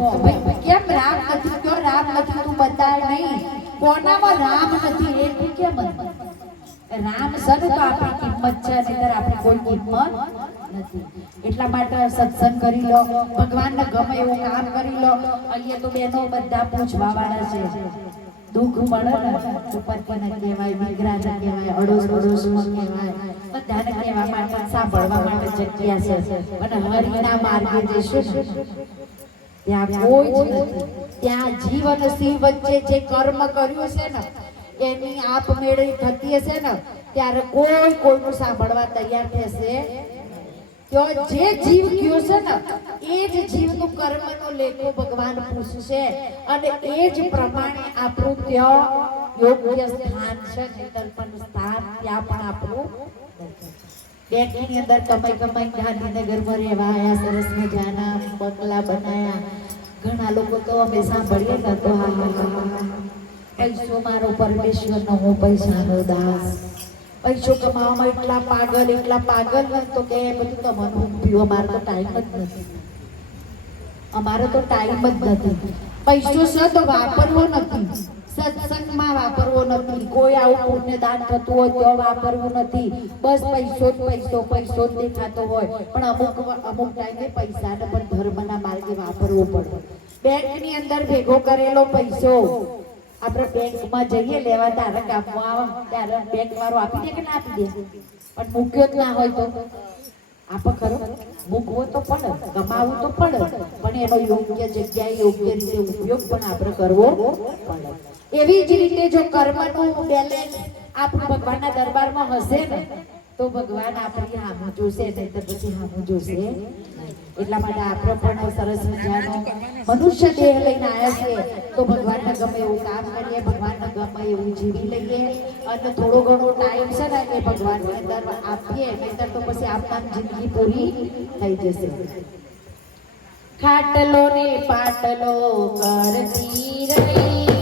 ભાઈ કેમ રામ નથી કયો રામ નથી તું બતાય નહીં કોનામાં રામ નથી એ તું કેમ રામ સર તો આપણી કિંમત છે નહીતર આપણી કોઈ કિંમત નથી એટલા માટે સત્સંગ કરી લો ભગવાનને ગમે એવું કામ કરી લો અહીંયા તો બેનો બધા પૂછવા વાળા છે દુઃખ પડે ને ઉપરને કહેવાય વિગ્રહને કહેવાય અડોસ પડોશમાં કહેવાય બધાને કહેવા માટે સાંભળવા માટે જગ્યા છે અને હરિના માર્ગે જઈશું ત્યાં કોઈ જ નથી ત્યાં જીવ અને શિવ વચ્ચે જે કર્મ કર્યું છે ને એની આપમેળે થતી હશે ને ત્યારે કોઈ કોઈનું સાંભળવા તૈયાર થશે તો જે જીવ ગયો છે ને એ જ જીવનું કર્મનો લેખો ભગવાન પૂછશે અને એ જ પ્રમાણે આપણું ત્યાં યોગ્ય સ્થાન છે નિતર્પણ સ્થાન ત્યાં પણ આપણું બેંકની અંદર કમાઈ ગાંધીનગરમાં રહેવા આવ્યા સરસ મજાના બંગલા બનાયા ઘણા લોકો તો અમે સાંભળીએ ને તો પૈસો મારો પરમેશ્વરનો હું પૈસાનો દાસ પૈસો કમાવામાં એટલા પાગલ ને તો કે બધું તમારું પીવો અમારો તો ટાઈમ જ નથી પૈસો છે તો વાપરવો નથી સત્સંગમાં વાપરવો નથી કોઈ આવું પુણ્યદાન થતું હોય તો વાપરવું નથી બસ પૈસો જ દેખાતો હોય પણ અમુક ટાઈમે પૈસાને પણ ધર્મના માર્ગે વાપરવો પડે બેંકની અંદર ભેગો કરેલો પૈસો આપણે બેંકમાં જઈએ લેવા તારે કામમાં આવે ત્યારે બેંક વાળો આપી દે કે ના આપી દે પણ મૂક્યો જ ના હોય તો આપો ખરો મૂકવો તો પડે કમાવું તો પડે પણ એનો યોગ્ય જગ્યાએ યોગ્ય રીતે ઉપયોગ પણ આપણે કરવો પડે એવી જ રીતે જો કર્મનું બેલેન્સ આપણું ભગવાનના દરબારમાં હશે ને તો ભગવાન આપણી હામું જોશે નહીં તો પછી હામું જોશે એટલા માટે આપણે પણ સરસ મજાનો મનુષ્ય દેહ લઈને આવ્યા છે તો ભગવાનને ગમે એવું કામ કરીએ ભગવાનને ગમે એવું જીવી લઈએ અને થોડો ઘણો ટાઈમ છે ને એ ભગવાનની અંદર આપીએ નહીતર તો પછી આપવાની જિંદગી પૂરી થઈ જશે ખાટલો ને પાટલો કરતી રહી